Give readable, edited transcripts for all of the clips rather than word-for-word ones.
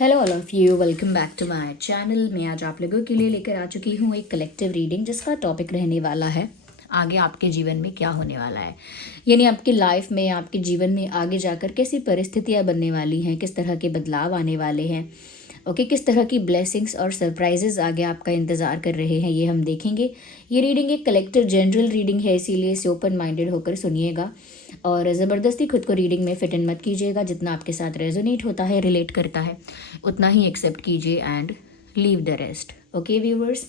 Hello all of you, welcome back to my channel. मैं आज आप लोगों के लिए लेकर आ चुकी हूँ एक कलेक्टिव रीडिंग जिसका टॉपिक रहने वाला है आगे आपके जीवन में क्या होने वाला है। यानी आपकी लाइफ में, आपके जीवन में आगे जाकर कैसी परिस्थितियाँ बनने वाली हैं, किस तरह के बदलाव आने वाले हैं, ओके, किस तरह की ब्लेसिंग्स और सरप्राइजेस आगे आपका इंतज़ार कर रहे हैं, ये हम देखेंगे। ये रीडिंग एक कलेक्टिव जनरल रीडिंग है, इसीलिए इसे ओपन माइंडेड होकर सुनिएगा और ज़बरदस्ती खुद को रीडिंग में फिट इन मत कीजिएगा। जितना आपके साथ रेजोनेट होता है, रिलेट करता है, उतना ही एक्सेप्ट कीजिए and leave the rest. Okay viewers,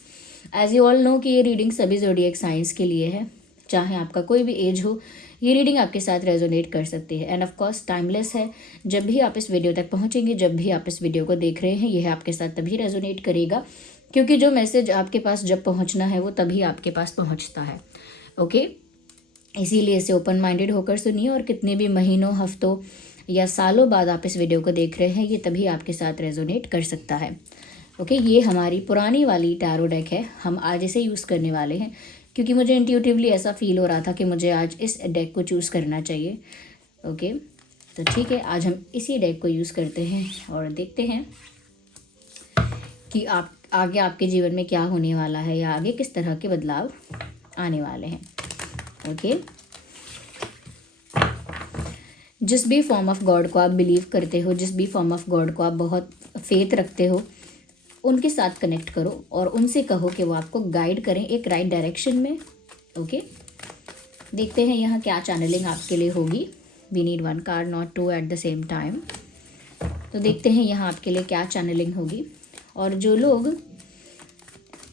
as you all know कि ये रीडिंग सभी ज़ोडिएक साइंस के लिए है, चाहे आपका कोई भी एज हो, ये रीडिंग आपके साथ रेजोनेट कर सकती है। एंड ऑफ कोर्स टाइमलेस है। जब भी आप इस वीडियो तक पहुंचेंगे, जब भी आप इस वीडियो को देख रहे हैं, यह आपके साथ तभी रेजोनेट करेगा क्योंकि जो मैसेज आपके पास जब पहुंचना है वो तभी आपके पास पहुंचता है। ओके, इसीलिए इसे ओपन माइंडेड होकर सुनिए और कितने भी महीनों, हफ्तों या सालों बाद आप इस वीडियो को देख रहे हैं, ये तभी आपके साथ रेजोनेट कर सकता है। ओके, ये हमारी पुरानी वाली टैरो डेक है, हम आज इसे यूज़ करने वाले हैं क्योंकि मुझे इंट्यूटिवली ऐसा फील हो रहा था कि मुझे आज इस डेक को चूज़ करना चाहिए। ओके, तो ठीक है, आज हम इसी डेक को यूज़ करते हैं और देखते हैं कि आप आगे आपके जीवन में क्या होने वाला है या आगे किस तरह के बदलाव आने वाले हैं। ओके, जिस भी फॉर्म ऑफ गॉड को आप बिलीव करते हो, जिस भी फॉर्म ऑफ गॉड को आप बहुत फेथ रखते हो, उनके साथ कनेक्ट करो और उनसे कहो कि वो आपको गाइड करें एक राइट डायरेक्शन में। ओके, देखते हैं यहाँ क्या चैनलिंग आपके लिए होगी। We need one card, not two at the same time. तो देखते हैं यहाँ आपके लिए क्या चैनलिंग होगी। और जो लोग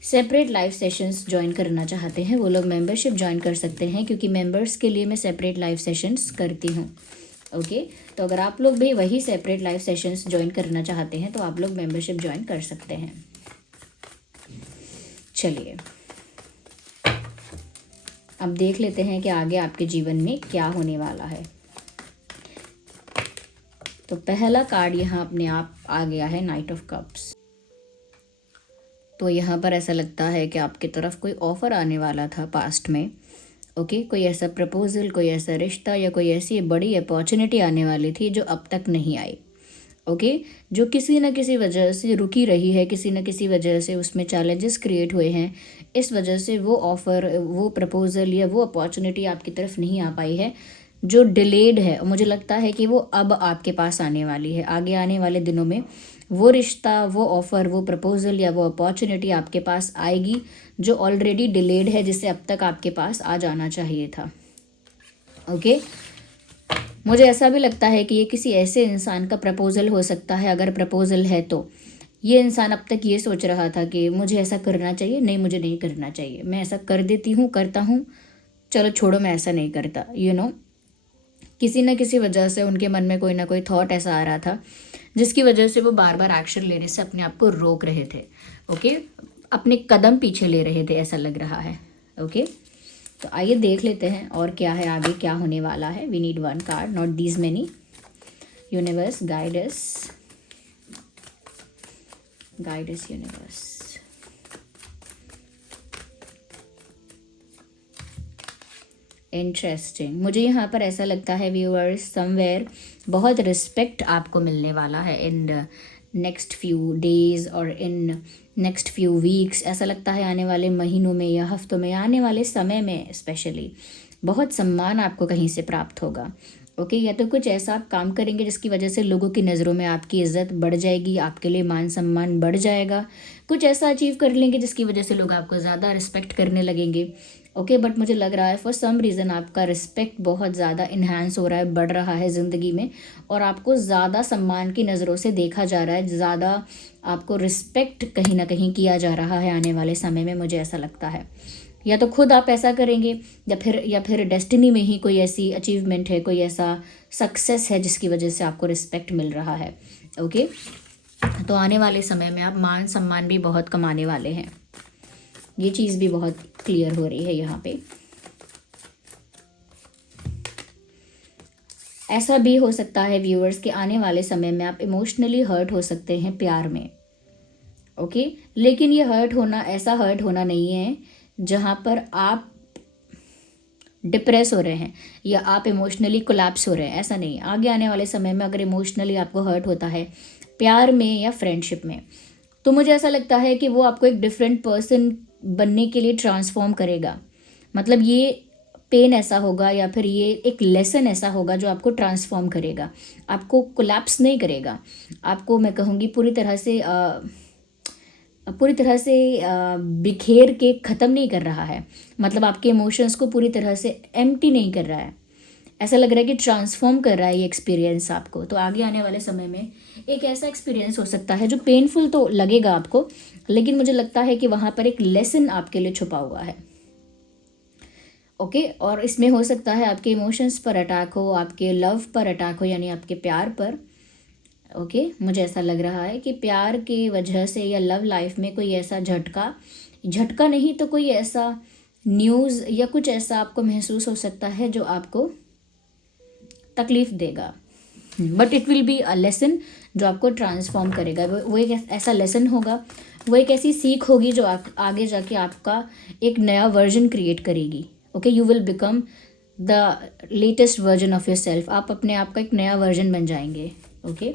सेपरेट लाइव सेशंस ज्वाइन करना चाहते हैं वो लोग मेंबरशिप ज्वाइन कर सकते हैं क्योंकि मेंबर्स के लिए मैं सेपरेट लाइव सेशंस करती हूँ। ओके, तो अगर आप लोग भी वही सेपरेट लाइव सेशंस ज्वाइन करना चाहते हैं तो आप लोग मेंबरशिप ज्वाइन कर सकते हैं। चलिए अब देख लेते हैं कि आगे आपके जीवन में क्या होने वाला है। तो पहला कार्ड यहाँ अपने आप आ गया है, नाइट ऑफ कप्स। तो यहाँ पर ऐसा लगता है कि आपकी तरफ कोई ऑफ़र आने वाला था पास्ट में। ओके, कोई ऐसा प्रपोजल, कोई ऐसा रिश्ता या कोई ऐसी बड़ी अपॉर्चुनिटी आने वाली थी जो अब तक नहीं आई। ओके, जो किसी न किसी वजह से रुकी रही है, किसी न किसी वजह से उसमें चैलेंजेस क्रिएट हुए हैं, इस वजह से वो ऑफ़र, वो प्रपोजल या वो अपॉर्चुनिटी आपकी तरफ नहीं आ पाई है, जो डिलेड है। मुझे लगता है कि वो अब आपके पास आने वाली है। आगे आने वाले दिनों में वो रिश्ता, वो ऑफ़र, वो प्रपोजल या वो अपॉर्चुनिटी आपके पास आएगी जो ऑलरेडी डिलेड है, जिसे अब तक आपके पास आ जाना चाहिए था। ओके, मुझे ऐसा भी लगता है कि ये किसी ऐसे इंसान का प्रपोजल हो सकता है। अगर प्रपोजल है तो ये इंसान अब तक ये सोच रहा था कि मुझे ऐसा करना चाहिए, नहीं मुझे नहीं करना चाहिए, मैं ऐसा कर देती हूँ, करता हूँ, चलो छोड़ो मैं ऐसा नहीं करता। किसी न किसी वजह से उनके मन में कोई ना कोई थॉट ऐसा आ रहा था जिसकी वजह से वो बार बार एक्शन लेने से अपने आप को रोक रहे थे। ओके, अपने कदम पीछे ले रहे थे, ऐसा लग रहा है। ओके, तो आइए देख लेते हैं और क्या है आगे, क्या होने वाला है। We need one card, not these many. Universe guide us, universe. Interesting, मुझे यहाँ पर ऐसा लगता है व्यूअर्स, समवेयर बहुत रिस्पेक्ट आपको मिलने वाला है इन नेक्स्ट फ्यू डेज और इन नेक्स्ट फ्यू वीक्स। ऐसा लगता है आने वाले महीनों में या हफ्तों में, आने वाले समय में स्पेशली बहुत सम्मान आपको कहीं से प्राप्त होगा। ओके, या तो कुछ ऐसा आप काम करेंगे जिसकी वजह से लोगों की नज़रों में आपकी इज़्ज़त बढ़ जाएगी, आपके लिए मान सम्मान बढ़ जाएगा। कुछ ऐसा अचीव कर लेंगे जिसकी वजह से लोग आपको ज़्यादा रिस्पेक्ट करने लगेंगे। ओके, बट मुझे लग रहा है फॉर सम रीज़न आपका रिस्पेक्ट बहुत ज़्यादा इन्हांस हो रहा है, बढ़ रहा है ज़िंदगी में और आपको ज़्यादा सम्मान की नज़रों से देखा जा रहा है, ज़्यादा आपको रिस्पेक्ट कहीं ना कहीं किया जा रहा है आने वाले समय में, मुझे ऐसा लगता है। या तो खुद आप ऐसा करेंगे या फिर डेस्टिनी में ही कोई ऐसी अचीवमेंट है, कोई ऐसा सक्सेस है जिसकी वजह से आपको रिस्पेक्ट मिल रहा है। ओके, तो आने वाले समय में आप मान सम्मान भी बहुत कमाने वाले हैं, ये चीज़ भी बहुत क्लियर हो रही है यहाँ पे। ऐसा भी हो सकता है व्यूअर्स कि आने वाले समय में आप इमोशनली हर्ट हो सकते हैं प्यार में। ओके, लेकिन ये हर्ट होना, ऐसा हर्ट होना नहीं है जहाँ पर आप डिप्रेस हो रहे हैं या आप इमोशनली कोलैप्स हो रहे हैं, ऐसा नहीं। आगे आने वाले समय में अगर इमोशनली आपको हर्ट होता है, प्यार में या फ्रेंडशिप में, तो मुझे ऐसा लगता है कि वो आपको एक डिफरेंट पर्सन बनने के लिए ट्रांसफॉर्म करेगा। मतलब ये पेन ऐसा होगा या फिर ये एक लेसन ऐसा होगा जो आपको ट्रांसफॉर्म करेगा, आपको कोलैप्स नहीं करेगा, आपको मैं कहूँगी पूरी तरह से बिखेर के ख़त्म नहीं कर रहा है। मतलब आपके इमोशंस को पूरी तरह से एम्प्टी नहीं कर रहा है, ऐसा लग रहा है कि ट्रांसफॉर्म कर रहा है ये एक्सपीरियंस आपको। तो आगे आने वाले समय में एक ऐसा एक्सपीरियंस हो सकता है जो पेनफुल तो लगेगा आपको, लेकिन मुझे लगता है कि वहाँ पर एक लेसन आपके लिए छुपा हुआ है। ओके, और इसमें हो सकता है आपके इमोशंस पर अटैक हो, आपके लव पर अटैक हो, यानी आपके प्यार पर। ओके, मुझे ऐसा लग रहा है कि प्यार की वजह से या लव लाइफ में कोई ऐसा झटका नहीं तो कोई ऐसा न्यूज़ या कुछ ऐसा आपको महसूस हो सकता है जो आपको तकलीफ़ देगा, but it will be a lesson जो आपको ट्रांसफॉर्म करेगा। वो एक ऐसा लेसन होगा, वो एक ऐसी सीख होगी जो आगे जाके आपका एक नया वर्जन क्रिएट करेगी। Okay, you will become the latest version of your self. आप अपने आप का एक नया वर्जन बन जाएंगे। ओके,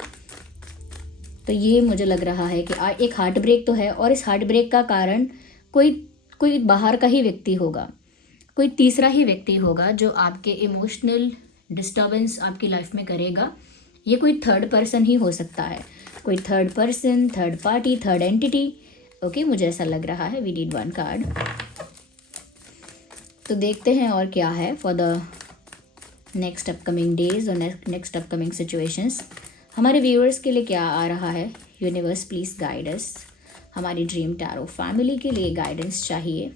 तो ये मुझे लग रहा है कि एक हार्ट ब्रेक तो है, और इस हार्ट ब्रेक का कारण कोई बाहर का ही व्यक्ति होगा, कोई तीसरा ही व्यक्ति होगा जो आपके इमोशनल डिस्टर्बेंस आपकी लाइफ में करेगा। ये कोई थर्ड पर्सन ही हो सकता है, कोई third person, third party, third entity. Okay, मुझे ऐसा लग रहा है। We need one card. तो देखते हैं और क्या है for the next upcoming days और नेक्स्ट अपकमिंग सिचुएशंस। हमारे व्यूअर्स के लिए क्या आ रहा है। Universe please guide us. हमारी ड्रीम टैरो फैमिली के लिए गाइडेंस चाहिए।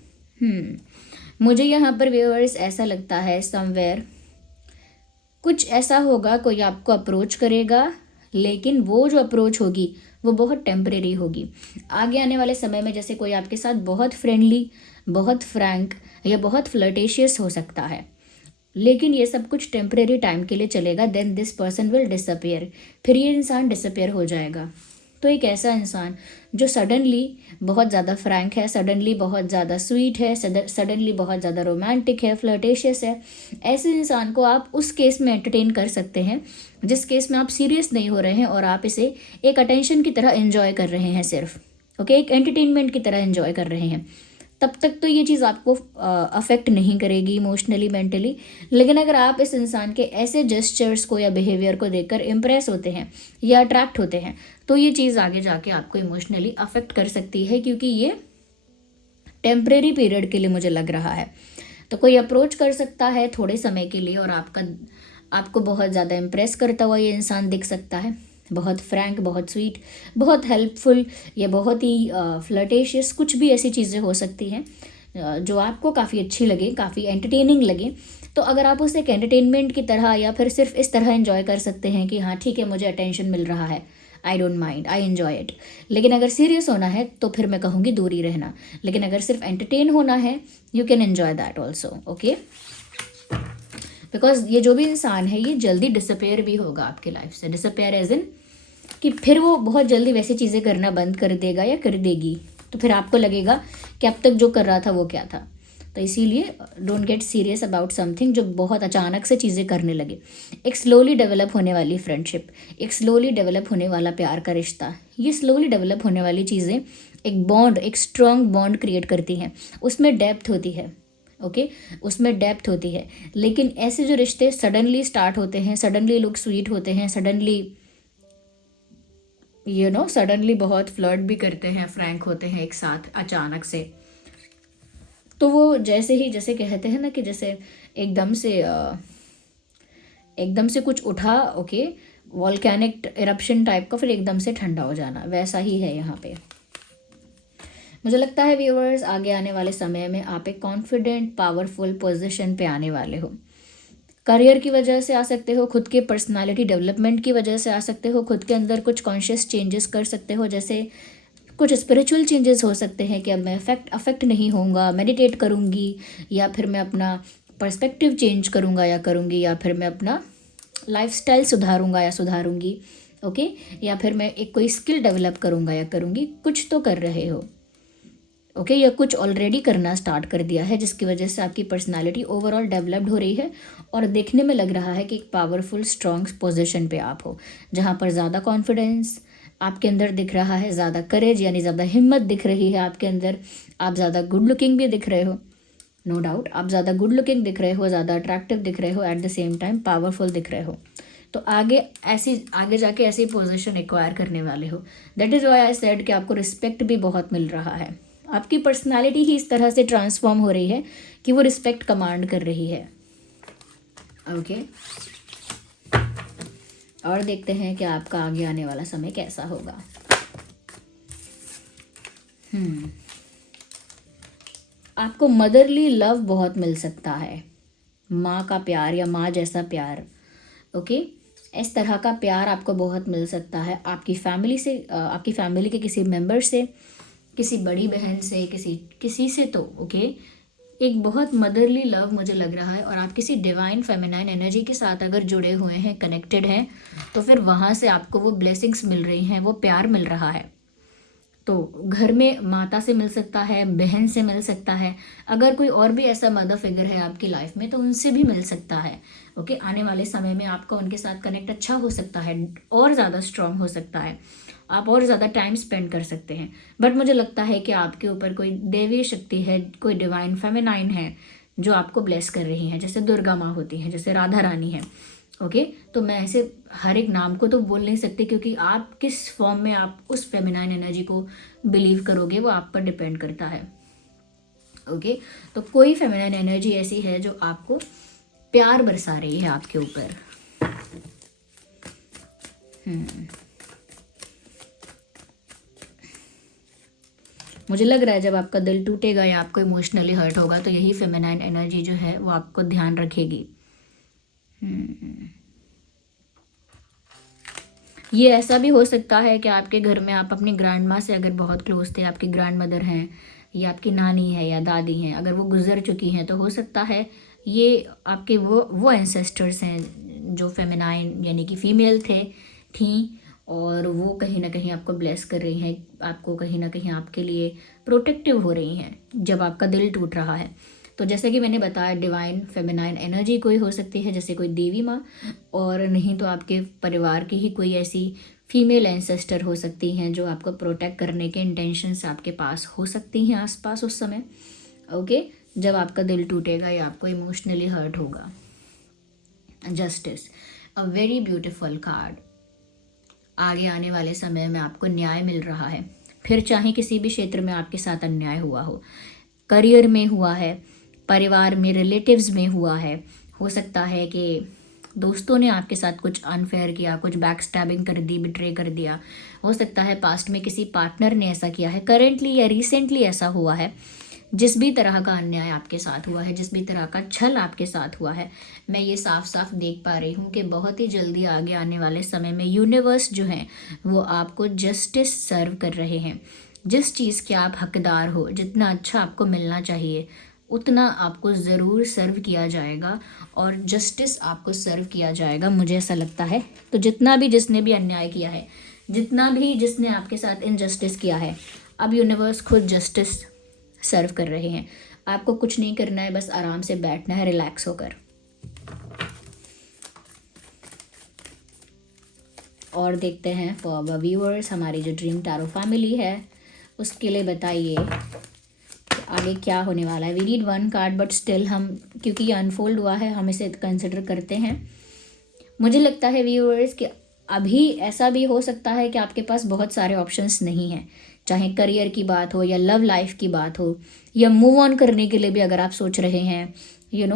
मुझे यहाँ पर व्यूअर्स ऐसा लगता है समवेयर कुछ ऐसा होगा, कोई आपको अप्रोच करेगा, लेकिन वो जो अप्रोच होगी वो बहुत टेम्परेरी होगी। आगे आने वाले समय में जैसे कोई आपके साथ बहुत फ्रेंडली, बहुत फ्रैंक या बहुत फ्लर्टेशियस हो सकता है, लेकिन ये सब कुछ टेम्परेरी टाइम के लिए चलेगा। Then this person will disappear, फिर ये इंसान डिसअपियर हो जाएगा। तो एक ऐसा इंसान जो सडनली बहुत ज़्यादा फ्रैंक है, सडनली बहुत ज़्यादा स्वीट है, सडनली बहुत ज़्यादा रोमांटिक है, फ्लर्टेशियस है, ऐसे इंसान को आप उस केस में एंटरटेन कर सकते हैं जिस केस में आप सीरियस नहीं हो रहे हैं और आप इसे एक अटेंशन की तरह एंजॉय कर रहे हैं सिर्फ। ओके, एक एंटरटेनमेंट की तरह एंजॉय कर रहे हैं। तब तक तो ये चीज़ आपको अफेक्ट नहीं करेगी इमोशनली, मेंटली। लेकिन अगर आप इस इंसान के ऐसे जेस्चर्स को या बिहेवियर को देखकर इम्प्रेस होते हैं या अट्रैक्ट होते हैं, तो ये चीज़ आगे जाके आपको इमोशनली अफेक्ट कर सकती है, क्योंकि ये टेम्परेरी पीरियड के लिए मुझे लग रहा है। तो कोई अप्रोच कर सकता है थोड़े समय के लिए और आपको बहुत ज़्यादा इम्प्रेस करता हुआ ये इंसान दिख सकता है। बहुत फ्रैंक, बहुत स्वीट, बहुत हेल्पफुल या बहुत ही फ्लर्टेशियस, कुछ भी ऐसी चीज़ें हो सकती हैं जो आपको काफ़ी अच्छी लगे, काफ़ी एंटरटेनिंग लगे। तो अगर आप उसे एक एंटरटेनमेंट की तरह या फिर सिर्फ इस तरह एंजॉय कर सकते हैं कि हाँ ठीक है, मुझे अटेंशन मिल रहा है, I don't mind, I enjoy it. लेकिन अगर सीरियस होना है तो फिर मैं कहूँगी दूरी रहना। लेकिन अगर सिर्फ एंटरटेन होना है, you can enjoy that also. Okay, because ये जो भी इंसान है ये जल्दी डिसअपेयर भी होगा आपकी लाइफ से। डिसअपेयर एज इन कि फिर वो बहुत जल्दी वैसी चीज़ें करना बंद कर देगा या कर देगी, तो फिर आपको लगेगा कि अब तक जो कर रहा था वो क्या था। तो इसीलिए don't get serious about something जो बहुत अचानक से चीज़ें करने लगे। एक स्लोली डेवलप होने वाली फ्रेंडशिप, एक स्लोली डेवलप होने वाला प्यार का रिश्ता, ये स्लोली डेवलप होने वाली चीज़ें एक बॉन्ड, एक स्ट्रॉन्ग बॉन्ड क्रिएट करती हैं। उसमें डेप्थ होती है। ओके, उसमें डेप्थ होती है। लेकिन ऐसे जो रिश्ते सडनली स्टार्ट होते हैं, सडनली लोग स्वीट होते हैं, सडनली सडनली बहुत फ्लर्ट भी करते हैं, फ्रैंक होते हैं एक साथ अचानक से, तो वो जैसे कहते हैं ना कि जैसे एकदम से कुछ उठा, ओके, वॉल्केनिक इरप्शन टाइप का, फिर एकदम से ठंडा हो जाना, वैसा ही है यहाँ पे। मुझे लगता है व्यूअर्स आगे आने वाले समय में आप एक कॉन्फिडेंट, पावरफुल पोजीशन पे आने वाले हो। करियर की वजह से आ सकते हो, खुद के पर्सनालिटी डेवलपमेंट की वजह से आ सकते हो, खुद के अंदर कुछ कॉन्शियस चेंजेस कर सकते हो, जैसे कुछ स्पिरिचुअल चेंजेस हो सकते हैं कि अब मैं अफेक्ट नहीं होऊंगा, मेडिटेट करूंगी, या फिर मैं अपना पर्सपेक्टिव चेंज करूंगा या करूंगी, या फिर मैं अपना लाइफस्टाइल सुधारूंगा या सुधारूंगी। ओके, या फिर मैं एक कोई स्किल डेवलप करूंगा या करूंगी, कुछ तो कर रहे हो। ओके, या कुछ ऑलरेडी करना स्टार्ट कर दिया है जिसकी वजह से आपकी पर्सनालिटी ओवरऑल डेवलप्ड हो रही है और देखने में लग रहा है कि एक पावरफुल स्ट्रॉन्ग पोजीशन पे आप हो, जहाँ पर ज़्यादा कॉन्फिडेंस, आपके अंदर दिख रहा है ज़्यादा करेज, यानी ज़्यादा हिम्मत दिख रही है आपके अंदर। आप ज़्यादा गुड लुकिंग भी दिख रहे हो, नो डाउट। आप ज़्यादा गुड लुकिंग दिख रहे हो, ज़्यादा अट्रैक्टिव दिख रहे हो, eight the same time powerful दिख रहे हो। तो आगे जाके ऐसी पोजीशन एक्वायर करने वाले हो। That is why I said कि आपको रिस्पेक्ट भी बहुत मिल रहा है। आपकी पर्सनालिटी ही इस तरह से ट्रांसफॉर्म हो रही है कि वो रिस्पेक्ट कमांड कर रही है। ओके और देखते हैं कि आपका आगे आने वाला समय कैसा होगा। आपको मदरली लव बहुत मिल सकता है, माँ का प्यार या माँ जैसा प्यार। ओके इस तरह का प्यार आपको बहुत मिल सकता है आपकी फैमिली से, आपकी फैमिली के किसी मेंबर से, किसी बड़ी बहन से, किसी से। तो ओके एक बहुत मदरली लव मुझे लग रहा है। और आप किसी डिवाइन फेमिनाइन एनर्जी के साथ अगर जुड़े हुए हैं, कनेक्टेड हैं, तो फिर वहाँ से आपको वो ब्लेसिंग्स मिल रही हैं, वो प्यार मिल रहा है। तो घर में माता से मिल सकता है, बहन से मिल सकता है, अगर कोई और भी ऐसा मदर फिगर है आपकी लाइफ में तो उनसे भी मिल सकता है। ओके आने वाले समय में आपका उनके साथ कनेक्ट अच्छा हो सकता है, और ज़्यादा स्ट्रांग हो सकता है, आप और ज़्यादा टाइम स्पेंड कर सकते हैं। बट मुझे लगता है कि आपके ऊपर कोई देवी शक्ति है, कोई डिवाइन फेमिनाइन है जो आपको ब्लेस कर रही हैं, जैसे दुर्गा माँ होती हैं, जैसे राधा रानी है। ओके तो मैं ऐसे हर एक नाम को तो बोल नहीं सकती, क्योंकि आप किस फॉर्म में आप उस फेमिनाइन एनर्जी को बिलीव करोगे वो आप पर डिपेंड करता है। ओके तो कोई फेमिनाइन एनर्जी ऐसी है जो आपको प्यार बरसा रही है आपके ऊपर। मुझे लग रहा है जब आपका दिल टूटेगा या आपको इमोशनली हर्ट होगा तो यही फेमिनाइन एनर्जी जो है वो आपको ध्यान रखेगी। ये ऐसा भी हो सकता है कि आपके घर में आप अपनी ग्रैंड माँ से अगर बहुत क्लोज थे, आपकी ग्रैंड मदर हैं या आपकी नानी है या दादी हैं, अगर वो गुजर चुकी हैं तो हो सकता है ये आपके वो एंसेस्टर्स हैं जो फेमिनाइन यानी कि फीमेल थी, और वो कहीं ना कहीं आपको ब्लेस कर रही हैं, आपको कहीं ना कहीं आपके लिए प्रोटेक्टिव हो रही हैं जब आपका दिल टूट रहा है। तो जैसे कि मैंने बताया डिवाइन फेमिनाइन एनर्जी कोई हो सकती है, जैसे कोई देवी माँ, और नहीं तो आपके परिवार की ही कोई ऐसी फीमेल एंसेस्टर हो सकती हैं जो आपको प्रोटेक्ट करने के इंटेंशंस आपके पास हो सकती हैं आसपास उस समय। ओके जब आपका दिल टूटेगा या आपको इमोशनली हर्ट होगा। Justice, a very beautiful card. आगे आने वाले समय में आपको न्याय मिल रहा है, फिर चाहे किसी भी क्षेत्र में आपके साथ अन्याय हुआ करियर में हुआ है, परिवार में, रिलेटिव्स में हुआ है, हो सकता है कि दोस्तों ने आपके साथ कुछ अनफेयर किया, कुछ बैक स्टैबिंग कर दी, बिट्रे कर दिया, हो सकता है पास्ट में किसी पार्टनर ने ऐसा किया है, करेंटली या रिसेंटली ऐसा हुआ है। जिस भी तरह का अन्याय आपके साथ हुआ है, जिस भी तरह का छल आपके साथ हुआ है, मैं ये साफ साफ देख पा रही हूँ कि बहुत ही जल्दी आगे आने वाले समय में यूनिवर्स जो है वो आपको जस्टिस सर्व कर रहे हैं। जिस चीज़ के आप हकदार हो, जितना अच्छा आपको मिलना चाहिए उतना आपको ज़रूर सर्व किया जाएगा और जस्टिस आपको सर्व किया जाएगा, मुझे ऐसा लगता है। तो जिसने भी अन्याय किया है, जिसने आपके साथ इनजस्टिस किया है, अब यूनिवर्स खुद जस्टिस सर्व कर रहे हैं। आपको कुछ नहीं करना है, बस आराम से बैठना है रिलैक्स होकर। और देखते हैं फॉर व्यूअर्स, हमारी जो ड्रीम टैरो फैमिली है उसके लिए बताइए आगे क्या होने वाला है। We need one card but still हम, क्योंकि ये अनफोल्ड हुआ है, हम इसे कंसिडर करते हैं। मुझे लगता है व्यूअर्स कि अभी ऐसा भी हो सकता है कि आपके पास बहुत सारे ऑप्शंस नहीं हैं, चाहे करियर की बात हो या लव लाइफ की बात हो, या मूव ऑन करने के लिए भी अगर आप सोच रहे हैं,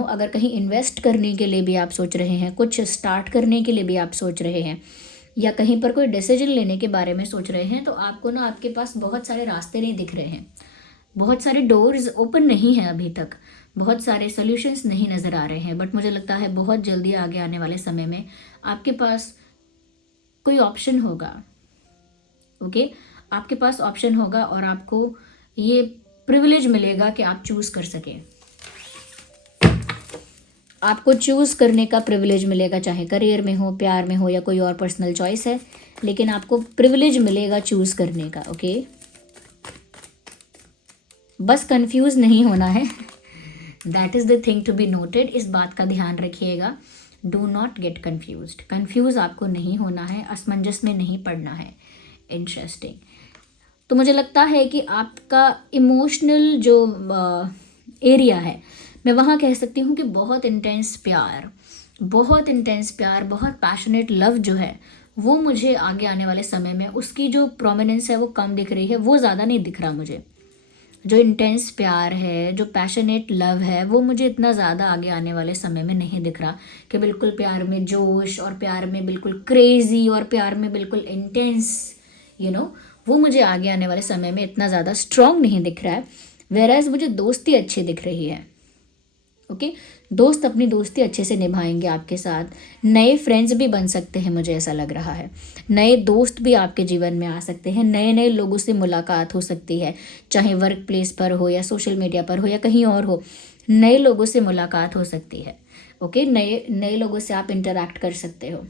अगर कहीं इन्वेस्ट करने के लिए भी आप सोच रहे हैं, कुछ स्टार्ट करने के लिए भी आप सोच रहे हैं, या कहीं पर कोई डिसीजन लेने के बारे में सोच रहे हैं, तो आपको ना आपके पास बहुत सारे रास्ते नहीं दिख रहे हैं, बहुत सारे डोर्स ओपन नहीं हैं अभी तक, बहुत सारे सोल्यूशंस नहीं नज़र आ रहे हैं। बट मुझे लगता है बहुत जल्दी आगे आने वाले समय में आपके पास कोई ऑप्शन होगा। ओके आपके पास ऑप्शन होगा और आपको ये प्रिविलेज मिलेगा कि आप चूज़ कर सकें। आपको चूज़ करने का प्रिविलेज मिलेगा, चाहे करियर में हो, प्यार में हो, या कोई और पर्सनल चॉइस है, लेकिन आपको प्रिविलेज मिलेगा चूज़ करने का। ओके बस कंफ्यूज नहीं होना है, that is the thing to be noted. इस बात का ध्यान रखिएगा, do not get confuse. Confuse आपको नहीं होना है, असमंजस में नहीं पड़ना है। इंटरेस्टिंग। तो मुझे लगता है कि आपका इमोशनल जो एरिया है, मैं वहाँ कह सकती हूँ कि बहुत इंटेंस प्यार, बहुत इंटेंस प्यार, बहुत पैशनेट लव जो है वो मुझे आगे आने वाले समय में उसकी जो प्रोमिनेंस है वो कम दिख रही है, वो ज़्यादा नहीं दिख रहा मुझे। जो इंटेंस प्यार है, जो पैशनेट लव है, वो मुझे इतना ज़्यादा आगे आने वाले समय में नहीं दिख रहा कि बिल्कुल प्यार में जोश और प्यार में बिल्कुल क्रेज़ी और प्यार में बिल्कुल इंटेंस, वो मुझे आगे आने वाले समय में इतना ज़्यादा स्ट्रॉन्ग नहीं दिख रहा है। वेराज मुझे दोस्ती अच्छी दिख रही है। ओके, दोस्त अपनी दोस्ती अच्छे से निभाएंगे आपके साथ, नए फ्रेंड्स भी बन सकते हैं, मुझे ऐसा लग रहा है। नए दोस्त भी आपके जीवन में आ सकते हैं, नए नए लोगों से मुलाकात हो सकती है, चाहे वर्क प्लेस पर हो या सोशल मीडिया पर हो या कहीं और हो, नए लोगों से मुलाकात हो सकती है। ओके, नए नए लोगों से आप इंटरेक्ट कर सकते हो।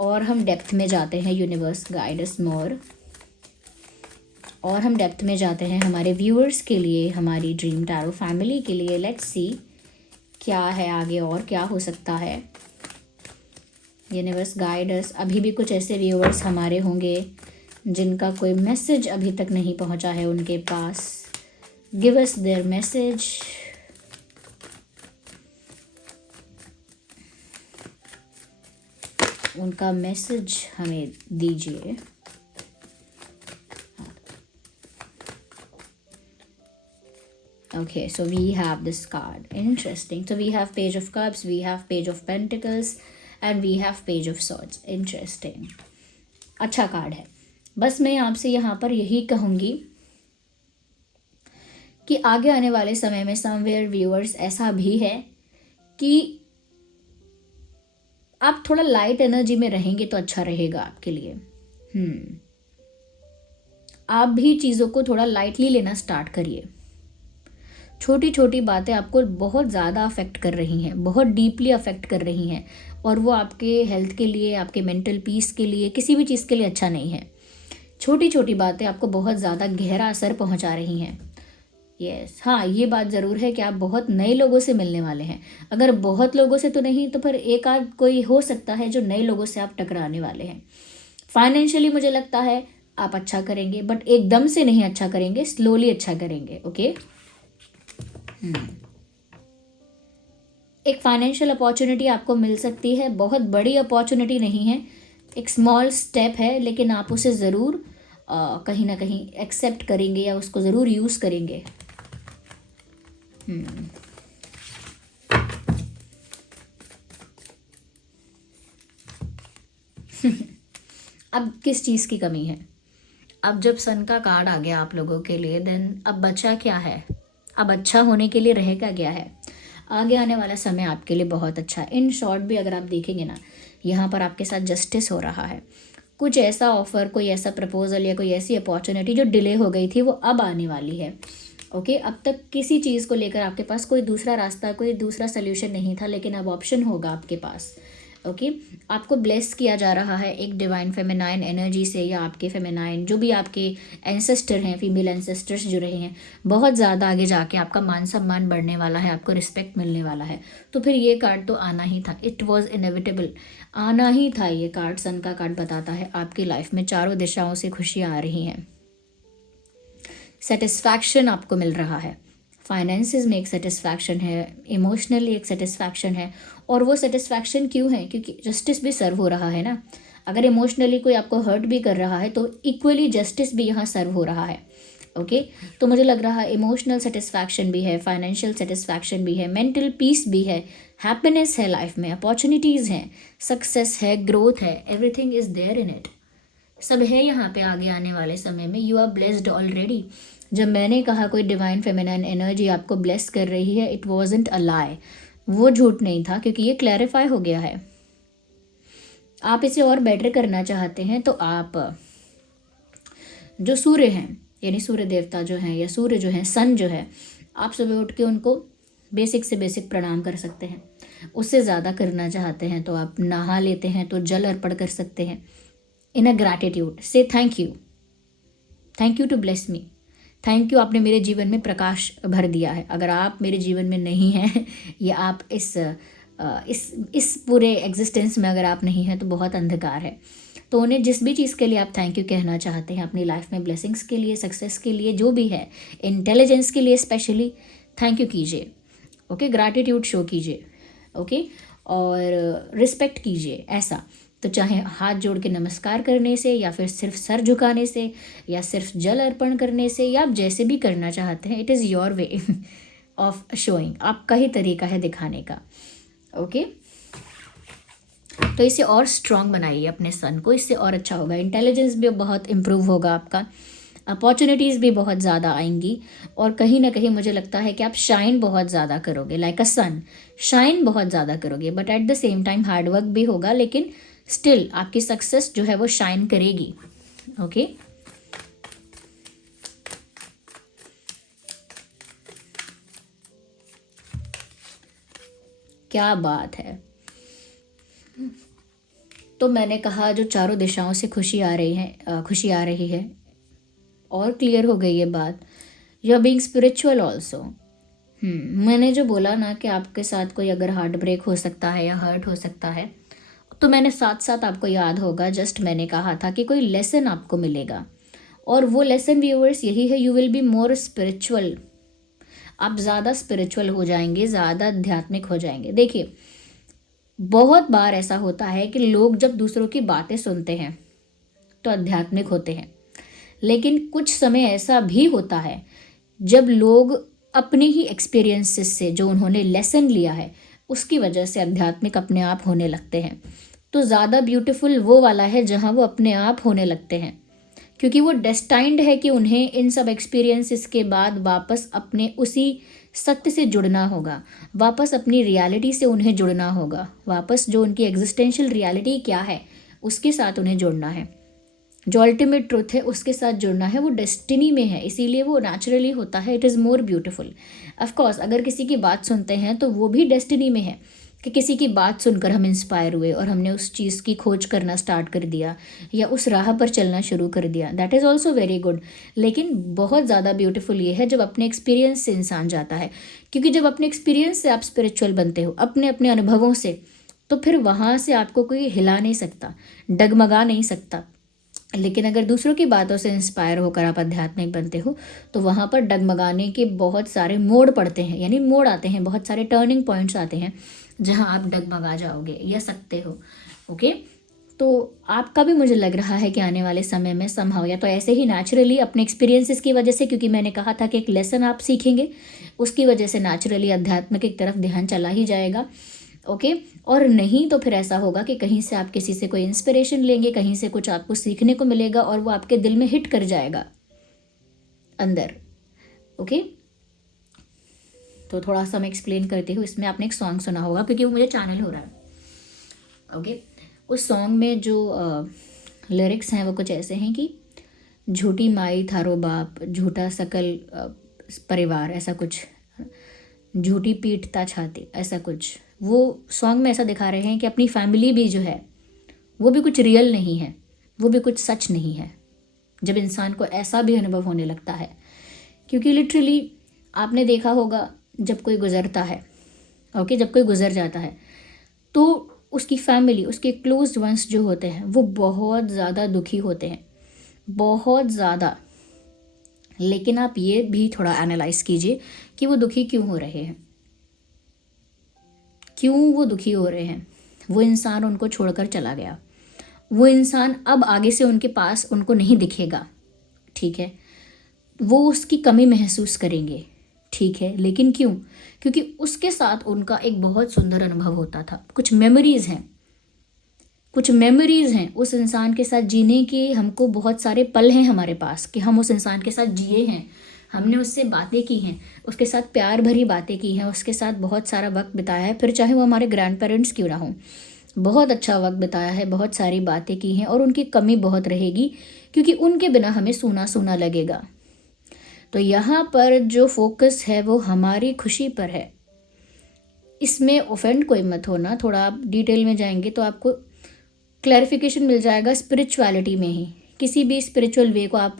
और हम डेप्थ में जाते हैं, यूनिवर्स गाइड अस मोर। और हम डेप्थ में जाते हैं हमारे व्यूअर्स के लिए, हमारी ड्रीम टैरो फैमिली के लिए। लेट्स सी क्या है आगे और क्या हो सकता है। यूनिवर्स गाइड अस। अभी भी कुछ ऐसे व्यूअर्स हमारे होंगे जिनका कोई मैसेज अभी तक नहीं पहुंचा है उनके पास। Give us their message. उनका मैसेज हमें दीजिए। Okay, so we have this card. Interesting. So we have Page of Cups, we have Page of Pentacles, and we have Page of Swords. Interesting. अच्छा कार्ड है। बस मैं आपसे यहाँ पर यही कहूँगी कि आगे आने वाले समय में समवेयर व्यूअर्स ऐसा भी है कि आप थोड़ा लाइट एनर्जी में रहेंगे तो अच्छा रहेगा आपके लिए। आप भी चीज़ों को थोड़ा लाइटली लेना स्टार्ट करिए। छोटी छोटी बातें आपको बहुत ज़्यादा अफेक्ट कर रही हैं, बहुत डीपली अफेक्ट कर रही हैं, और वो आपके हेल्थ के लिए, आपके मेंटल पीस के लिए, किसी भी चीज़ के लिए अच्छा नहीं है। छोटी छोटी बातें आपको बहुत ज़्यादा गहरा असर पहुंचा रही हैं। यस, हाँ, ये बात ज़रूर है कि आप बहुत नए लोगों से मिलने वाले हैं। अगर बहुत लोगों से तो नहीं तो फिर एक आध कोई हो सकता है जो नए लोगों से आप टकराने वाले हैं। फाइनेंशियली मुझे लगता है आप अच्छा करेंगे, बट एकदम से नहीं अच्छा करेंगे, स्लोली अच्छा करेंगे। ओके, एक फाइनेंशियल अपॉर्चुनिटी आपको मिल सकती है। बहुत बड़ी अपॉर्चुनिटी नहीं है, एक स्मॉल स्टेप है, लेकिन आप उसे ज़रूर कहीं ना कहीं एक्सेप्ट करेंगे या उसको ज़रूर यूज़ करेंगे। अब किस चीज़ की कमी है? अब जब सन का कार्ड आ गया आप लोगों के लिए, देन अब बचा क्या है? अब अच्छा होने के लिए रहेगा क्या है? आगे आने वाला समय आपके लिए बहुत अच्छा है। इन शॉर्ट भी अगर आप देखेंगे ना, यहाँ पर आपके साथ जस्टिस हो रहा है। कुछ ऐसा ऑफ़र, कोई ऐसा प्रपोजल या कोई ऐसी अपॉर्चुनिटी जो डिले हो गई थी वो अब आने वाली है। ओके, अब तक किसी चीज़ को लेकर आपके पास कोई दूसरा रास्ता, कोई दूसरा सोल्यूशन नहीं था, लेकिन अब ऑप्शन होगा आपके पास। ओके, आपको ब्लेस किया जा रहा है एक डिवाइन फेमिनाइन एनर्जी से, या आपके फेमिनाइन जो भी आपके एंसेस्टर हैं, फीमेल एंसेस्टर्स जो रहे हैं, बहुत ज़्यादा आगे जाके आपका मान सम्मान बढ़ने वाला है, आपको रिस्पेक्ट मिलने वाला है। तो फिर ये कार्ड तो आना ही था, इट वॉज इनएविटेबल, आना ही था ये कार्ड। सन का कार्ड बताता है आपकी लाइफ में चारों दिशाओं से खुशियाँ आ रही हैं, सेटिस्फैक्शन आपको मिल रहा है। फाइनेंसेस में एक सेटिस्फैक्शन है, इमोशनली एक सेटिस्फैक्शन है। और वो सेटिस्फैक्शन क्यों है? क्योंकि जस्टिस भी सर्व हो रहा है ना। अगर इमोशनली कोई आपको हर्ट भी कर रहा है तो इक्वली जस्टिस भी यहाँ सर्व हो रहा है। ओके, तो मुझे लग रहा है इमोशनल सेटिस्फैक्शन भी है, फाइनेंशियल सेटिस्फैक्शन भी है, मेंटल पीस भी है, हैप्पीनेस है लाइफ में, अपॉर्चुनिटीज़ हैं, सक्सेस है, ग्रोथ है, everything is there in it. सब है यहाँ पे आगे आने वाले समय में। You are blessed already. जब मैंने कहा कोई डिवाइन फेमिनाइन एनर्जी आपको ब्लेस कर रही है, इट वॉजेंट अ लाई, वो झूठ नहीं था, क्योंकि ये क्लैरिफाई हो गया है। आप इसे और बेटर करना चाहते हैं तो आप जो सूर्य हैं, यानी सूर्य देवता जो हैं, या सूर्य जो हैं, सन जो है, आप सुबह उठ के उनको बेसिक से बेसिक प्रणाम कर सकते हैं। उससे ज़्यादा करना चाहते हैं तो आप नहा लेते हैं तो जल अर्पण कर सकते हैं। इन अ ग्रैटिट्यूड से thank you to bless me, thank you, आपने मेरे जीवन में प्रकाश भर दिया है। अगर आप मेरे जीवन में नहीं हैं या आप इस इस पूरे एग्जिस्टेंस में अगर आप नहीं हैं तो बहुत अंधकार है। तो उन्हें जिस भी चीज़ के लिए आप थैंक यू कहना चाहते हैं अपनी लाइफ में, ब्लेसिंग्स के लिए, सक्सेस के लिए, जो भी है, इंटेलिजेंस के लिए स्पेशली, थैंक यू कीजिए। ओके, ग्रैटिट्यूड शो कीजिए। ओके, और रिस्पेक्ट कीजिए। ऐसा तो चाहे हाथ जोड़ के नमस्कार करने से, या फिर सिर्फ सर झुकाने से, या सिर्फ जल अर्पण करने से, या आप जैसे भी करना चाहते हैं, it is your way of showing, आपका ही तरीका है दिखाने का। ओके, तो इसे और स्ट्रॉन्ग बनाइए अपने सन को, इससे और अच्छा होगा। इंटेलिजेंस भी बहुत इम्प्रूव होगा आपका, अपॉर्चुनिटीज़ भी बहुत ज़्यादा आएंगी, और कहीं ना कहीं मुझे लगता है कि आप शाइन बहुत ज़्यादा करोगे, लाइक अ सन, शाइन बहुत ज़्यादा करोगे। But at the same time hard work भी होगा, लेकिन स्टिल आपकी सक्सेस जो है वो शाइन करेगी। ओके, क्या बात है। तो मैंने कहा जो चारों दिशाओं से खुशी आ रही है, खुशी आ रही है, और क्लियर हो गई ये बात। You are being spiritual also. मैंने जो बोला ना कि आपके साथ कोई अगर हार्ट ब्रेक हो सकता है या हर्ट हो सकता है, तो मैंने साथ साथ आपको याद होगा जस्ट मैंने कहा था कि कोई लेसन आपको मिलेगा, और वो लेसन व्यूअर्स यही है, you will be more spiritual. आप ज़्यादा स्पिरिचुअल हो जाएंगे, ज़्यादा आध्यात्मिक हो जाएंगे। देखिए, बहुत बार ऐसा होता है कि लोग जब दूसरों की बातें सुनते हैं तो आध्यात्मिक होते हैं, लेकिन कुछ समय ऐसा भी होता है जब लोग अपने ही एक्सपीरियंसेस से, जो उन्होंने लेसन लिया है, उसकी वजह से आध्यात्मिक अपने आप होने लगते हैं। तो ज़्यादा ब्यूटीफुल वो वाला है जहाँ वो अपने आप होने लगते हैं, क्योंकि वो डेस्टाइंड है कि उन्हें इन सब एक्सपीरियंसेस के बाद वापस अपने उसी सत्य से जुड़ना होगा, वापस अपनी रियलिटी से उन्हें जुड़ना होगा, वापस जो उनकी एग्जिस्टेंशियल रियलिटी क्या है उसके साथ उन्हें जुड़ना है, जो अल्टीमेट ट्रुथ है उसके साथ जुड़ना है। वो डेस्टिनी में है, इसीलिए वो नेचुरली होता है। It is more beautiful. Of course अगर किसी की बात सुनते हैं तो वो भी डेस्टिनी में है कि किसी की बात सुनकर हम इंस्पायर हुए और हमने उस चीज़ की खोज करना स्टार्ट कर दिया या उस राह पर चलना शुरू कर दिया। That is also very good. लेकिन बहुत ज़्यादा ब्यूटीफुल ये है जब अपने एक्सपीरियंस से इंसान जाता है, क्योंकि जब अपने एक्सपीरियंस से आप स्पिरिचुअल बनते हो, अपने अपने अनुभवों से, तो फिर वहाँ से आपको कोई हिला नहीं सकता, डगमगा नहीं सकता। लेकिन अगर दूसरों की बातों से इंस्पायर होकर आप आध्यात्मिक बनते हो तो वहाँ पर डगमगाने के बहुत सारे मोड़ पड़ते हैं, यानी मोड़ आते हैं, बहुत सारे टर्निंग पॉइंट्स आते हैं जहाँ आप डगमगा जाओगे या सकते हो। ओके, तो आपका भी मुझे लग रहा है कि आने वाले समय में संभव, या तो ऐसे ही नेचुरली अपने एक्सपीरियंसेस की वजह से, क्योंकि मैंने कहा था कि एक लेसन आप सीखेंगे, उसकी वजह से नेचुरली अध्यात्म की तरफ ध्यान चला ही जाएगा। ओके, और नहीं तो फिर ऐसा होगा कि कहीं से आप किसी से कोई इंस्पिरेशन लेंगे, कहीं से कुछ आपको सीखने को मिलेगा और वो आपके दिल में हिट कर जाएगा अंदर। ओके, तो थोड़ा सा मैं एक्सप्लेन करती हूँ। इसमें आपने एक सॉन्ग सुना होगा क्योंकि वो मुझे चैनल हो रहा है। ओके, उस सॉन्ग में जो लिरिक्स हैं वो कुछ ऐसे हैं कि झूठी माई थारो बाप, झूठा सकल परिवार, ऐसा कुछ, झूठी पीटता छाती, ऐसा कुछ। वो सॉन्ग में ऐसा दिखा रहे हैं कि अपनी फैमिली भी जो है वो भी कुछ रियल नहीं है, वो भी कुछ सच नहीं है, जब इंसान को ऐसा भी अनुभव होने लगता है। क्योंकि लिटरली आपने देखा होगा जब कोई गुजरता है, ओके, जब कोई गुजर जाता है तो उसकी फैमिली, उसके क्लोज्ड वंस जो होते हैं वो बहुत ज़्यादा दुखी होते हैं, बहुत ज़्यादा। लेकिन आप ये भी थोड़ा एनालाइज कीजिए कि वो दुखी क्यों हो रहे हैं, क्यों वो दुखी हो रहे हैं। वो इंसान उनको छोड़कर चला गया, वो इंसान अब आगे से उनके पास उनको नहीं दिखेगा, ठीक है, वो उसकी कमी महसूस करेंगे, ठीक है, लेकिन क्यों? क्योंकि उसके साथ उनका एक बहुत सुंदर अनुभव होता था, कुछ मेमोरीज हैं, कुछ मेमोरीज हैं उस इंसान के साथ जीने के। हमको बहुत सारे पल हैं हमारे पास कि हम उस इंसान के साथ जिए हैं, हमने उससे बातें की हैं, उसके साथ प्यार भरी बातें की हैं, उसके साथ बहुत सारा वक्त बिताया है, फिर चाहे वो हमारे ग्रैंड पेरेंट्स क्यों ना हों, बहुत अच्छा वक्त बिताया है, बहुत सारी बातें की हैं, और उनकी कमी बहुत रहेगी क्योंकि उनके बिना हमें सूना सूना लगेगा। तो यहाँ पर जो फोकस है वो हमारी खुशी पर है। इसमें ऑफेंड कोई मत होना, थोड़ा आप डिटेल में जाएंगे तो आपको क्लैरिफिकेशन मिल जाएगा स्पिरिचुअलिटी में ही। किसी भी स्पिरिचुअल वे को आप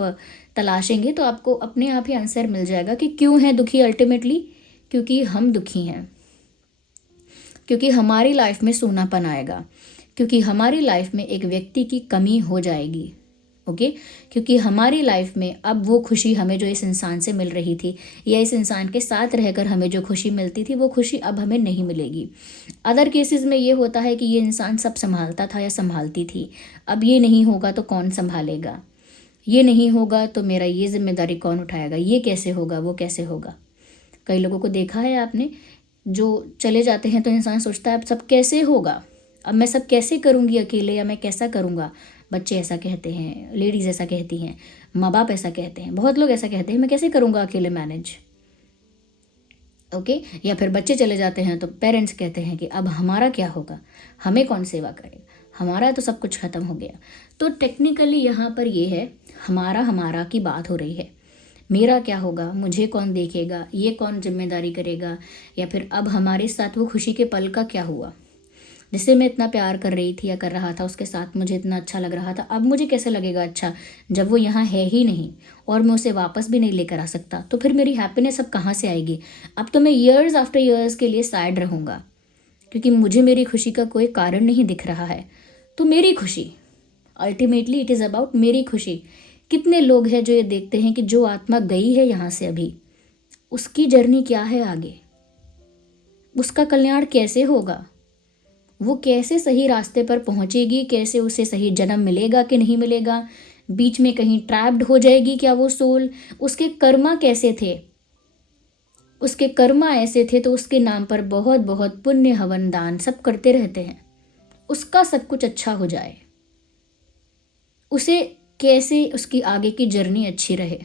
तलाशेंगे तो आपको अपने आप ही आंसर मिल जाएगा कि क्यों है दुखी। अल्टीमेटली क्योंकि हम दुखी हैं, क्योंकि हमारी लाइफ में सूनापन आएगा, क्योंकि हमारी लाइफ में एक व्यक्ति की कमी हो जाएगी। ओके, क्योंकि हमारी लाइफ में अब वो खुशी हमें जो इस इंसान से मिल रही थी या इस इंसान के साथ रहकर हमें जो खुशी मिलती थी वो खुशी अब हमें नहीं मिलेगी। अदर केसेस में ये होता है कि ये इंसान सब संभालता था या संभालती थी, अब ये नहीं होगा तो कौन संभालेगा, ये नहीं होगा तो मेरा ये जिम्मेदारी कौन उठाएगा, ये कैसे होगा, वो कैसे होगा। कई लोगों को देखा है आपने, जो चले जाते हैं तो इंसान सोचता है अब सब कैसे होगा, अब मैं सब कैसे करूँगी अकेले, या मैं कैसा करूँगा। बच्चे ऐसा कहते हैं, लेडीज़ ऐसा कहती हैं, माँ बाप ऐसा कहते हैं, बहुत लोग ऐसा कहते हैं मैं कैसे करूँगा अकेले मैनेज। ओके, या फिर बच्चे चले जाते हैं तो पेरेंट्स कहते हैं कि अब हमारा क्या होगा, हमें कौन सेवा करेगा, हमारा तो सब कुछ ख़त्म हो गया। तो टेक्निकली यहाँ पर ये है, हमारा की बात हो रही है। मेरा क्या होगा, मुझे कौन देखेगा, ये कौन जिम्मेदारी करेगा, या फिर अब हमारे साथ वो खुशी के पल का क्या हुआ, जिसे मैं इतना प्यार कर रही थी या कर रहा था, उसके साथ मुझे इतना अच्छा लग रहा था, अब मुझे कैसे लगेगा अच्छा जब वो यहाँ है ही नहीं और मैं उसे वापस भी नहीं लेकर आ सकता। तो फिर मेरी हैप्पीनेस अब कहाँ से आएगी। अब तो मैं ईयर्स आफ्टर ईयर्स के लिए सैड रहूँगा, क्योंकि मुझे मेरी खुशी का कोई कारण नहीं दिख रहा है। तो मेरी खुशी, अल्टीमेटली इट इज़ अबाउट मेरी खुशी। कितने लोग हैं जो ये देखते हैं कि जो आत्मा गई है यहाँ से अभी, उसकी जर्नी क्या है आगे, उसका कल्याण कैसे होगा, वो कैसे सही रास्ते पर पहुंचेगी, कैसे उसे सही जन्म मिलेगा कि नहीं मिलेगा, बीच में कहीं ट्रैप्ड हो जाएगी क्या वो सोल, उसके कर्मा कैसे थे, उसके कर्मा ऐसे थे तो उसके नाम पर बहुत बहुत पुण्य हवन दान सब करते रहते हैं, उसका सब कुछ अच्छा हो जाए, उसे कैसे उसकी आगे की जर्नी अच्छी रहे।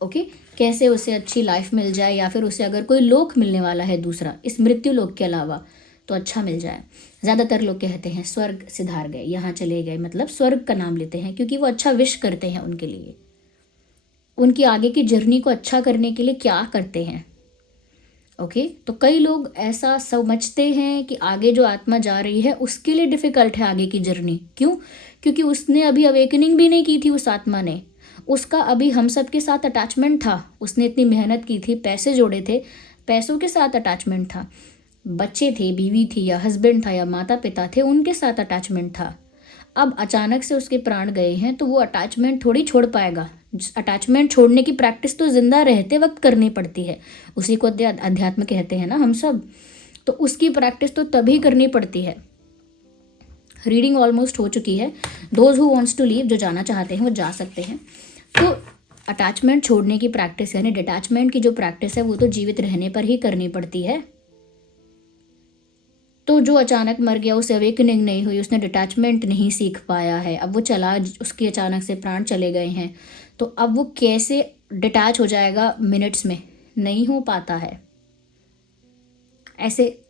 ओके, कैसे उसे अच्छी लाइफ मिल जाए, या फिर उसे अगर कोई लोक मिलने वाला है दूसरा इस मृत्यु लोक के अलावा तो अच्छा मिल जाए। ज़्यादातर लोग कहते हैं स्वर्ग सिधार गए, यहाँ चले गए, मतलब स्वर्ग का नाम लेते हैं क्योंकि वो अच्छा विश करते हैं उनके लिए, उनकी आगे की जर्नी को अच्छा करने के लिए क्या करते हैं। ओके, तो कई लोग ऐसा समझते हैं कि आगे जो आत्मा जा रही है उसके लिए डिफ़िकल्ट है आगे की जर्नी। क्यों? क्योंकि उसने अभी अवेकनिंग भी नहीं की थी, उस आत्मा ने, उसका अभी हम सब के साथ अटैचमेंट था, उसने इतनी मेहनत की थी, पैसे जोड़े थे, पैसों के साथ अटैचमेंट था, बच्चे थे, बीवी थी या हस्बैंड था या माता पिता थे, उनके साथ अटैचमेंट था। अब अचानक से उसके प्राण गए हैं तो वो अटैचमेंट थोड़ी छोड़ पाएगा। अटैचमेंट छोड़ने की प्रैक्टिस तो जिंदा रहते वक्त करनी पड़ती है, उसी को अध्यात्म कहते हैं ना हम सब, तो उसकी प्रैक्टिस तो तभी करनी पड़ती है। रीडिंग ऑलमोस्ट हो चुकी है, those who wants to leave, जो जाना चाहते हैं वो जा सकते हैं। तो अटैचमेंट छोड़ने की प्रैक्टिस यानी डिटैचमेंट की जो प्रैक्टिस है वो तो जीवित रहने पर ही करनी पड़ती है। तो जो अचानक मर गया, उसे अवेकनिंग नहीं हुई, उसने डिटैचमेंट नहीं सीख पाया है, अब वो चला, उसके अचानक से प्राण चले गए हैं, तो अब वो कैसे डिटैच हो जाएगा मिनट्स में, नहीं हो पाता है। ऐसे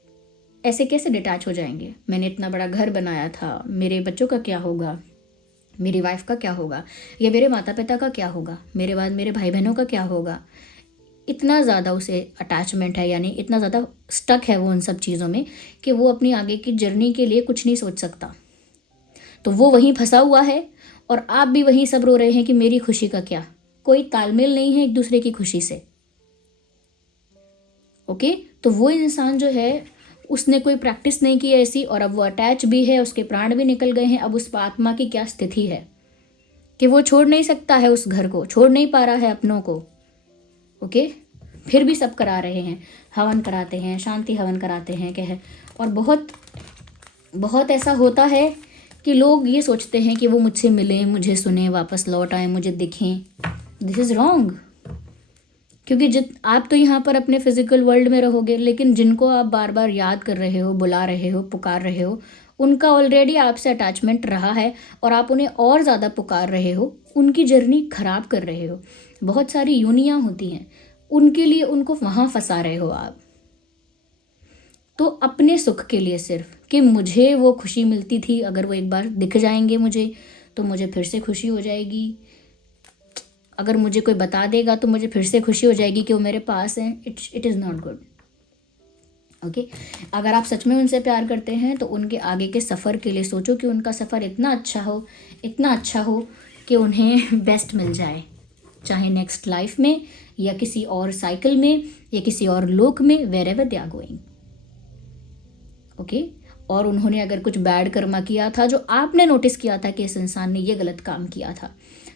ऐसे कैसे डिटैच हो जाएंगे। मैंने इतना बड़ा घर बनाया था, मेरे बच्चों का क्या होगा, मेरी वाइफ का क्या होगा, या मेरे माता पिता का क्या होगा, मेरे बाद मेरे भाई बहनों का क्या होगा। इतना ज़्यादा उसे अटैचमेंट है, यानी इतना ज़्यादा स्टक है वो उन सब चीज़ों में कि वो अपनी आगे की जर्नी के लिए कुछ नहीं सोच सकता। तो वो वहीं फंसा हुआ है और आप भी वहीं सब रो रहे हैं कि मेरी खुशी का क्या। कोई तालमेल नहीं है एक दूसरे की खुशी से। ओके, तो वो इंसान जो है उसने कोई प्रैक्टिस नहीं की ऐसी, और अब वो अटैच भी है, उसके प्राण भी निकल गए हैं। अब उस आत्मा की क्या स्थिति है कि वो छोड़ नहीं सकता है, उस घर को छोड़ नहीं पा रहा है, अपनों को। ओके, फिर भी सब करा रहे हैं, हवन कराते हैं, शांति हवन कराते हैं, क्या है। और बहुत बहुत ऐसा होता है कि लोग ये सोचते हैं कि वो मुझसे मिलें, मुझे सुने, वापस लौट आए, मुझे दिखें। दिस इज़ रॉन्ग, क्योंकि आप तो यहाँ पर अपने फिजिकल वर्ल्ड में रहोगे, लेकिन जिनको आप बार बार याद कर रहे हो, बुला रहे हो, पुकार रहे हो, उनका ऑलरेडी आपसे अटैचमेंट रहा है और आप उन्हें और ज़्यादा पुकार रहे हो, उनकी जर्नी खराब कर रहे हो। बहुत सारी यूनियाँ होती हैं, उनके लिए उनको वहाँ फंसा रहे हो आप। तो अपने सुख के लिए सिर्फ कि मुझे वो खुशी मिलती थी, अगर वो एक बार दिख जाएंगे मुझे तो मुझे फिर से खुशी हो जाएगी। अगर मुझे कोई बता देगा तो मुझे फिर से खुशी हो जाएगी कि वो मेरे पास हैं। It is not good. Okay, अगर आप सच में उनसे प्यार करते हैं तो उनके आगे के सफ़र के लिए सोचो कि उनका सफ़र इतना अच्छा हो, इतना अच्छा हो कि उन्हें बेस्ट मिल जाए, चाहे नेक्स्ट लाइफ में या किसी और साइकिल में या किसी और लोक में, wherever they are going. Okay. और उन्होंने अगर कुछ बैड कर्मा किया था जो आपने नोटिस किया था कि इस इंसान ने ये गलत काम किया था,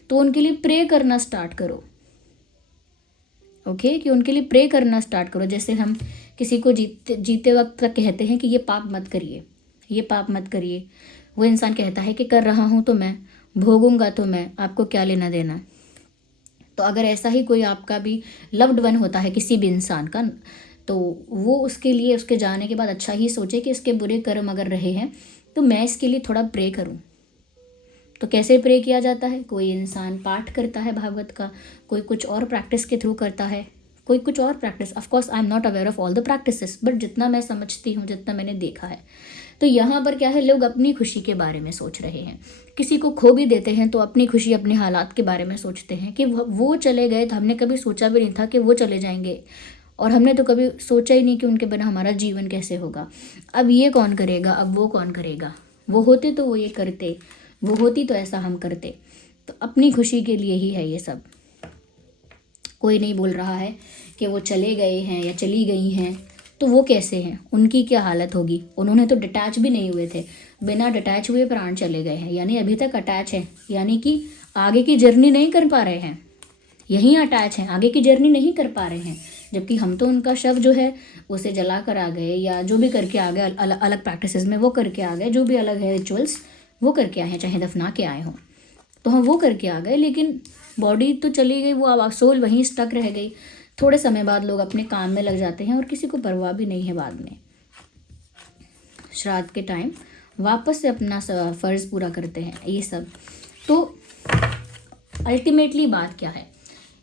तो उनके लिए प्रे करना स्टार्ट करो। ओके, कि उनके लिए प्रे करना स्टार्ट करो। जैसे हम किसी को जीते वक्त तक कहते हैं कि ये पाप मत करिए, ये पाप मत करिए, वो इंसान कहता है कि कर रहा हूँ तो मैं भोगूंगा, तो मैं, आपको क्या लेना देना। तो अगर ऐसा ही कोई आपका भी लव्ड वन होता है किसी भी इंसान का, तो वो उसके लिए उसके जाने के बाद अच्छा ही सोचे कि इसके बुरे कर्म अगर रहे हैं तो मैं इसके लिए थोड़ा प्रे करूं। तो कैसे प्रे किया जाता है? कोई इंसान पाठ करता है भागवत का, कोई कुछ और प्रैक्टिस के थ्रू करता है, कोई कुछ और practice. Of course I am not aware of all the practices, but जितना मैं समझती हूँ, जितना मैंने देखा है, तो यहाँ पर क्या है, लोग अपनी खुशी के बारे में सोच रहे हैं। किसी को खो भी देते हैं तो अपनी खुशी, अपने हालात के बारे में सोचते हैं कि वो चले गए तो हमने कभी सोचा भी नहीं था कि वो चले जाएंगे, और हमने तो कभी सोचा ही नहीं कि उनके बिना हमारा जीवन कैसे होगा। अब ये कौन करेगा, अब वो कौन करेगा, वो होते तो वो ये करते, वो होती तो ऐसा हम करते। तो अपनी खुशी के लिए ही है ये सब। कोई नहीं बोल रहा है कि वो चले गए हैं या चली गई हैं तो वो कैसे हैं, उनकी क्या हालत होगी। उन्होंने तो डिटैच भी नहीं हुए थे, बिना डिटैच हुए प्राण चले गए हैं, यानी अभी तक अटैच है, यानी कि आगे की जर्नी नहीं कर पा रहे हैं, यहीं अटैच हैं, आगे की जर्नी नहीं कर पा रहे हैं। जबकि हम तो उनका शव जो है उसे जला कर आ गए, या जो भी करके आ गए, अलग अलग प्रैक्टिसेस में वो करके आ गए, जो भी अलग है रिचुअल्स वो करके आए हैं, चाहे दफना के आए हों, तो हम वो करके आ गए। लेकिन बॉडी तो चली गई, वो अब सोल वहीं स्टक रह गई। थोड़े समय बाद लोग अपने काम में लग जाते हैं और किसी को परवाह भी नहीं है। बाद में श्राद्ध के टाइम वापस से अपना फ़र्ज़ पूरा करते हैं ये सब। तो अल्टीमेटली बात क्या है,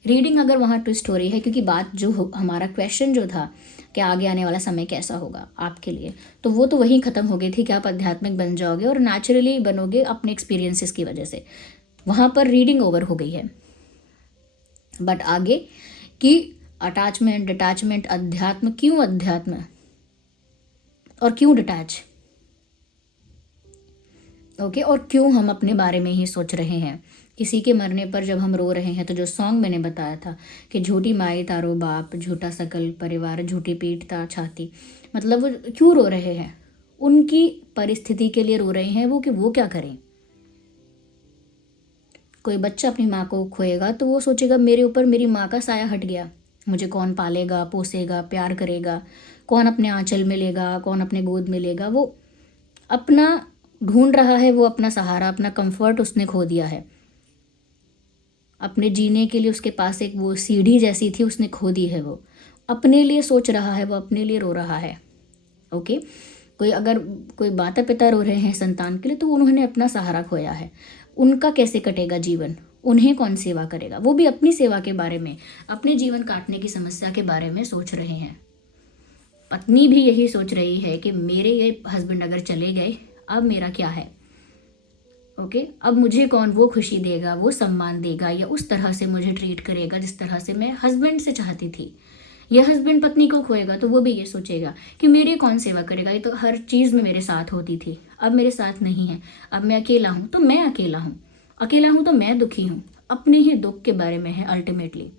रीडिंग अगर वहाँ ट्विस्ट हो रही है, क्योंकि बात जो हमारा क्वेश्चन जो था कि आगे आने वाला समय कैसा होगा आपके लिए, तो वो तो वहीं ख़त्म हो गई थी कि आप आध्यात्मिक बन जाओगे और नेचुरली बनोगे अपने एक्सपीरियंसेस की वजह से। वहाँ पर रीडिंग ओवर हो गई है। बट आगे कि अटैचमेंट, डिटैचमेंट, अध्यात्म, क्यों अध्यात्म और क्यों डिटैच, ओके, और क्यों हम अपने बारे में ही सोच रहे हैं। किसी के मरने पर जब हम रो रहे हैं, तो जो सॉन्ग मैंने बताया था कि झूठी माई तारो बाप, झूठा सकल परिवार, झूठी पीठ ता छाती, मतलब वो क्यों रो रहे हैं, उनकी परिस्थिति के लिए रो रहे हैं वो, कि वो क्या करें। कोई बच्चा अपनी माँ को खोएगा तो वो सोचेगा मेरे ऊपर मेरी माँ का साया हट गया, मुझे कौन पालेगा, पोसेगा, प्यार करेगा, कौन अपने आंचल में लेगा, कौन अपने गोद में लेगा। वो अपना ढूंढ रहा है, वो अपना सहारा, अपना कंफर्ट उसने खो दिया है। अपने जीने के लिए उसके पास एक वो सीढ़ी जैसी थी, उसने खो दी है। वो अपने लिए सोच रहा है, वो अपने लिए रो रहा है। ओके, कोई माता पिता रो रहे हैं संतान के लिए, तो उन्होंने अपना सहारा खोया है। उनका कैसे कटेगा जीवन, उन्हें कौन सेवा करेगा। वो भी अपनी सेवा के बारे में, अपने जीवन काटने की समस्या के बारे में सोच रहे हैं। पत्नी भी यही सोच रही है कि मेरे ये हस्बैंड अगर चले गए, अब मेरा क्या है। ओके, अब मुझे कौन वो खुशी देगा, वो सम्मान देगा, या उस तरह से मुझे ट्रीट करेगा जिस तरह से मैं हस्बैंड से चाहती थी। यह हस्बैंड पत्नी को खोएगा तो वो भी ये सोचेगा कि मेरी कौन सेवा करेगा, ये तो हर चीज़ में मेरे साथ होती थी, अब मेरे साथ नहीं है, अब मैं अकेला हूँ तो मैं अकेला हूँ, अकेला हूँ तो मैं दुखी हूँ। अपने ही दुख के बारे में है अल्टीमेटली।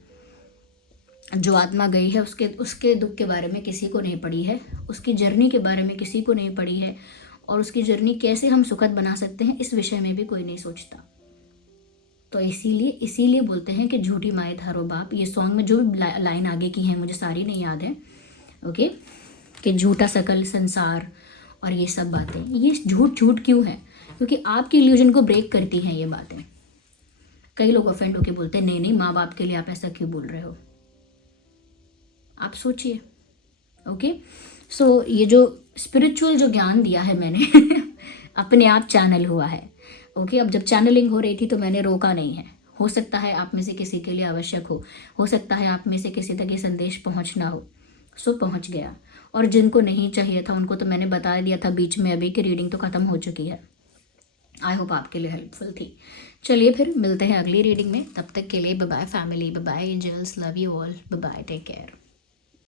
जो आत्मा गई है उसके दुख के बारे में किसी को नहीं पड़ी है, उसकी जर्नी के बारे में किसी को नहीं पड़ी है, और उसकी जर्नी कैसे हम सुखद बना सकते हैं इस विषय में भी कोई नहीं सोचता। तो इसीलिए बोलते हैं कि झूठी माए धारो बाप। ये सॉन्ग में जो भी लाइन आगे की है मुझे सारी नहीं याद है। ओके, कि झूठा सकल संसार और ये सब बातें, ये झूठ क्यों है, क्योंकि आपकी इल्यूजन को ब्रेक करती हैं ये बातें। कई लोग ऑफेंड होके बोलते हैं नहीं माँ बाप के लिए आप ऐसा क्यों बोल रहे हो। आप सोचिए। ओके, सो ये जो स्पिरिचुअल जो ज्ञान दिया है मैंने अपने आप चैनल हुआ है। ओके, अब जब चैनलिंग हो रही थी तो मैंने रोका नहीं है। हो सकता है आप में से किसी के लिए आवश्यक हो सकता है आप में से किसी तक ये संदेश पहुंचना हो, सो पहुंच गया। और जिनको नहीं चाहिए था उनको तो मैंने बता दिया था बीच में अभी कि रीडिंग तो ख़त्म हो चुकी है। आई होप आपके लिए हेल्पफुल थी। चलिए फिर मिलते हैं अगली रीडिंग में, तब तक के लिए bye bye family, bye bye angels, love you all, bye bye, take care.